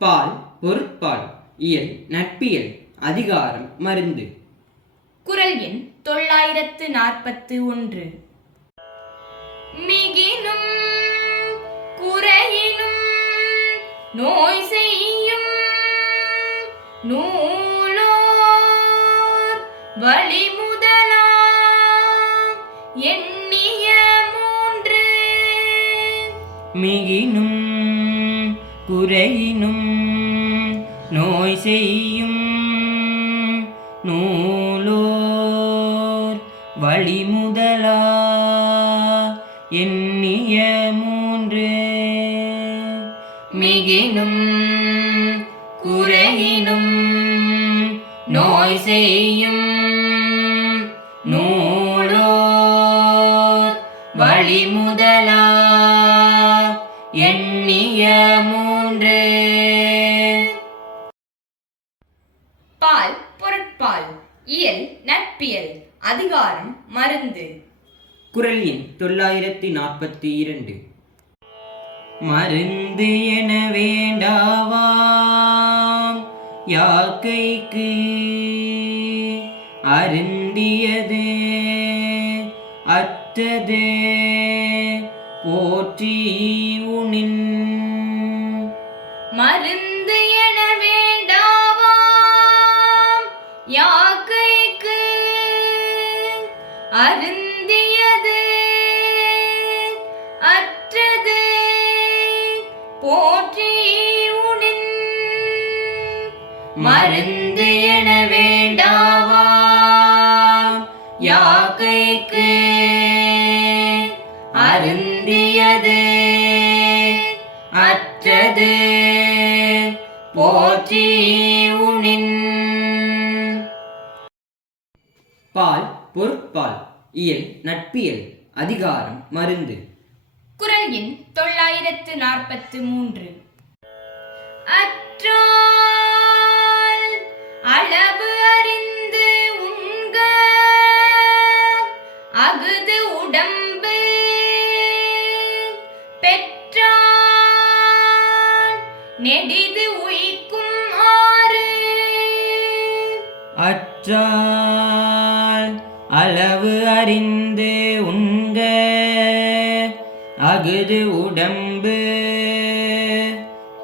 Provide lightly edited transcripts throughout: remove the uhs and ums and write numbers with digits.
பால் பொருட்பால் இயல் நட்பியல் அதிகாரம் மருந்து. குறள் எண் 941. மிகினும் குறையினும் நோய் செய்யும் நூலோர் வழிமுதலாம் எண்ணிய மூன்று. மிகினும் குறையினும் நோய் செய்யும் நூலோர் வழிமுதலா எண்ணிய மூன்று. மிகினும் குறையினும் நோய் செய்யும் நூலோர் வழிமுதலா எண்ணிய மூன்று. பால் பொருட்பால் இயல் நட்பியல் அதிகாரம் மருந்து. குறள் எண் 942. மருந்து என வேண்டாவாம் யாக்கைக்கு அருந்தியது அற்றது போற்றி உணின். மருந்து என வேண்டாவாம் யாக்கைக்கு அருந்தியது அற்றது போற்றி உணின். மருந்து என வேண்டாவாம் யாக்கைக்கு அருந்தியது அற்றது போற்றி உணின். பால் பொருட்பால் இயல் நட்பியல் அதிகாரம் மருந்து. குறள் எண் 943. அற்றால் அளவு அறிந்து உண்க அஃது உடம்பு பெற்றால் நெடிது உய்க்கும் ஆறு. அற்றால் அளவு அறிந்து உண்க அஃது உடம்பு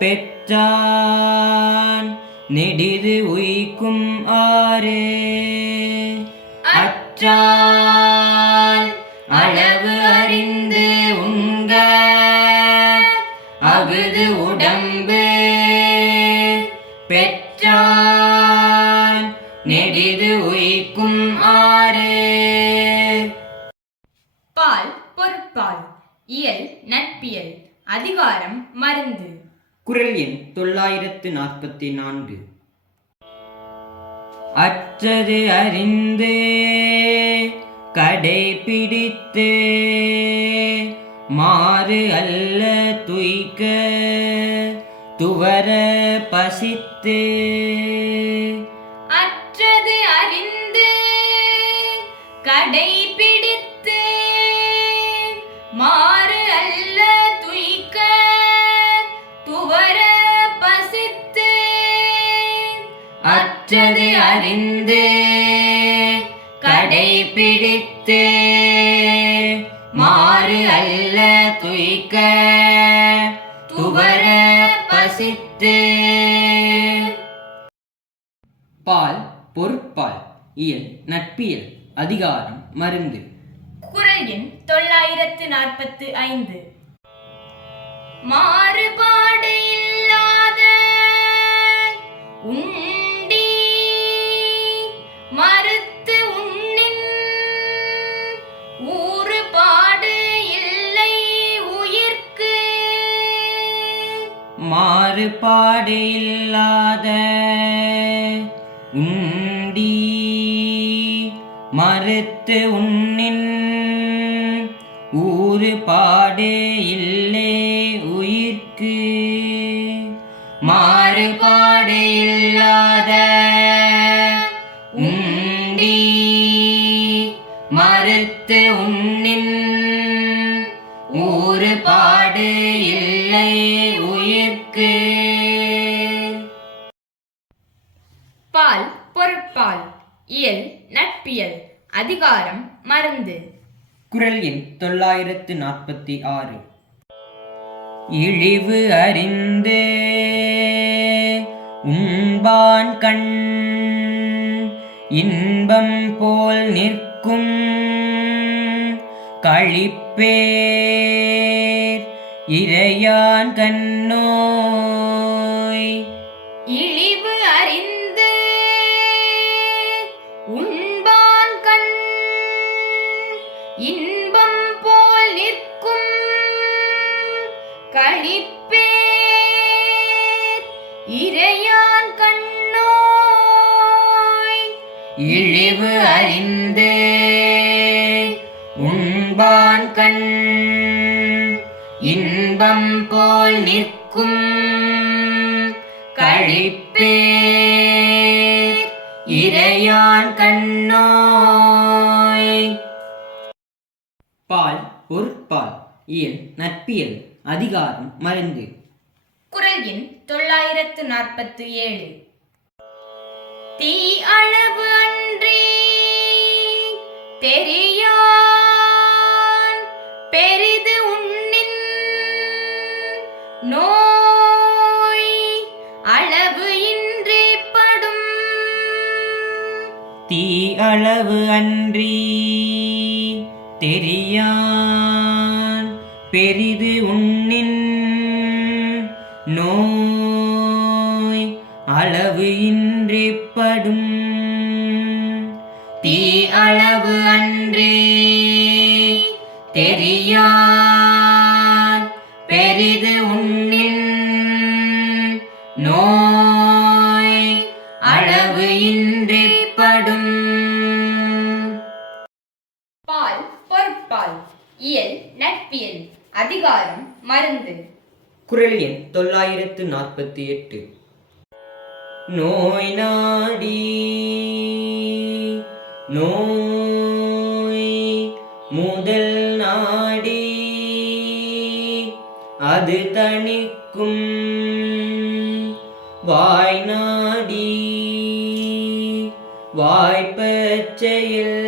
பெற்றான் நெடிது உய்க்கும் ஆறு. அற்றால் அளவு அறிந்து உண்க அஃது உடம்பு பெற்றான் நெடிது உய்க்கும் ஆறு. பால் பொருட்பால் இயல் நட்பியல் அதிகாரம் மருந்து. குறள் எண் 944. அற்றது அறிந்து கடைபிடித்து மாறு அல்ல துய்க்க துவர பசித்து. அற்றது அறிந்து கடைபிடித்து மாறு அல்ல துய்க்க துவர பசித்து. அற்றது அறிந்து கடைபிடித்து மாறு அல்ல துய்க்க துவர பசித்து. பால் பொருட்பால் இயல் நட்பியல் அதிகாரம் மருந்து. குறள் எண் 945. மாறுபாடு இல்லாத உண்டி மறுத்து உண்ணின் ஊறுபாடு இல்லை உயிர்க்கு. மாறுபாடு இல்லாத உண்டி மறுத்து உண்ணின் ஊறுபாடு இல்லை உயிர்க்கு. மாறுபாடு இல்லாத உண்டி மறுத்து உண்ணின் ஊறுபாடு இல்லை உயிர்க்கு. அதிகாரம் மருந்து. குறள் எண் 946. இழிவு அறிந்து உண்பான் கண் இன்பம் போல் நிற்கும் களிப்பேர் இறையான் கண்ணோய். இழிவு அறிந்து உண்பான் கண் இன்பம் போல் நிற்கும் களிப்பேர் இறையான் கண்ணோய். இழிவு அறிந்து உண்பான் கண் இன்பம் போல் நிற்கும் களிப்பேர் இறையான் கண்ணோய். பால் பொருட்பால் இயல் நட்பியல் அதிகாரம் மருந்து. குறள் எண் 947. தீ அளவு அன்றி தெரியான் பெரிது உண்ணின் நோய் அளவு இன்றி படும். தீ அளவு அன்றி தெரியான் பெரிது உண்ணின் நோய் அளவு இன்றி படும். தீ அளவு அன்றி தெரியான் பெரிது உண்ணின் நோய் அளவு இன்றி படும். பால் பொருட்பால் இயல் நட்பியல் அதிகாரம் மருந்து. குறள் எண் 948. நோய் நாடி நோய் முதல் நாடி அது தணிக்கும் வாய் நாடி வாய்ப்பச் செயல்.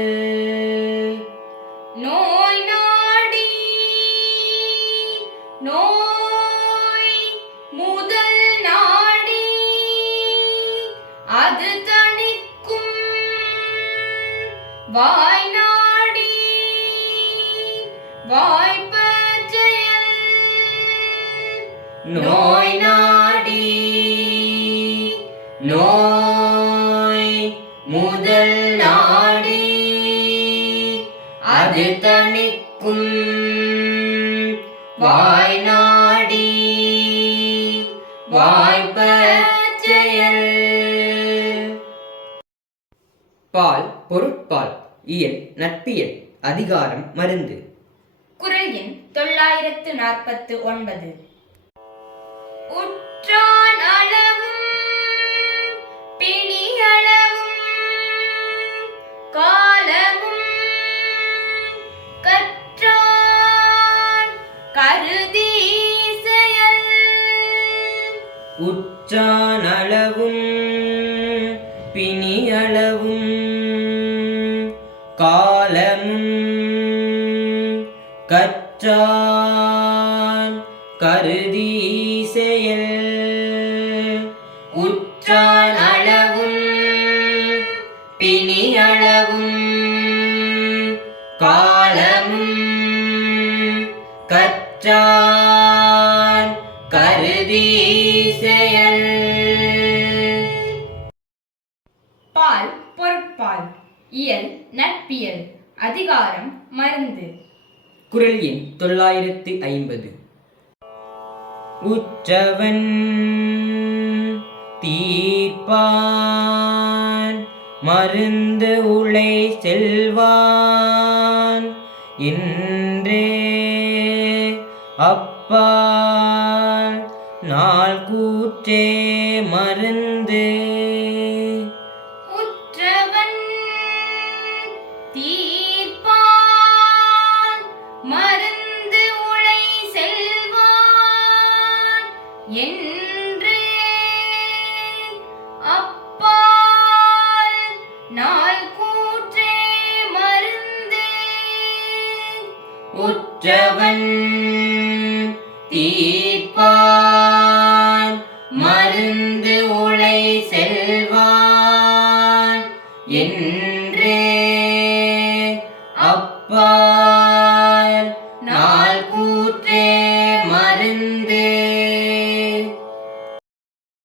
நோய் நாடி நோய் முதல் நாடி அது தணிக்கும் வாய் நாடி வாய்ப்பச் செயல். நோய் நாடி நோய் முதல் நாடி அது தணிக்கும் வாய் நாடி வாய்ப்பச் செயல். பால் பொருட்பால் இயல் நட்பியல் அதிகாரம் மருந்து. குறள் எண் 949. உற்றான் அளவும் பிணியளவும் காலமும் கற்றான் கருதி செயல். உற்றான் அளவும் பிணியளவும் காலமும் கற்றான் கருதி செயல். உற்றான் அளவும் பிணியளவும் காலமும் கற்றான் கருதி செயல். பால் பொருட்பால் இயல் நட்பியல் அதிகாரம் மருந்து. குறள் எண் 950. உற்றவன் தீர்ப்பான் மருந்து உளை செல்வான் என்றே அப்பால் நாள் கூற்றே மருந்து. உற்றவன் தீர்ப்பான் மருந்து உளை செல்வான் என்று அப்பால் நாள் கூற்றே மருந்து. நோற்றவன் தீர்ப்பான் மருந்து உளை செல்வான் என்றே அப்பா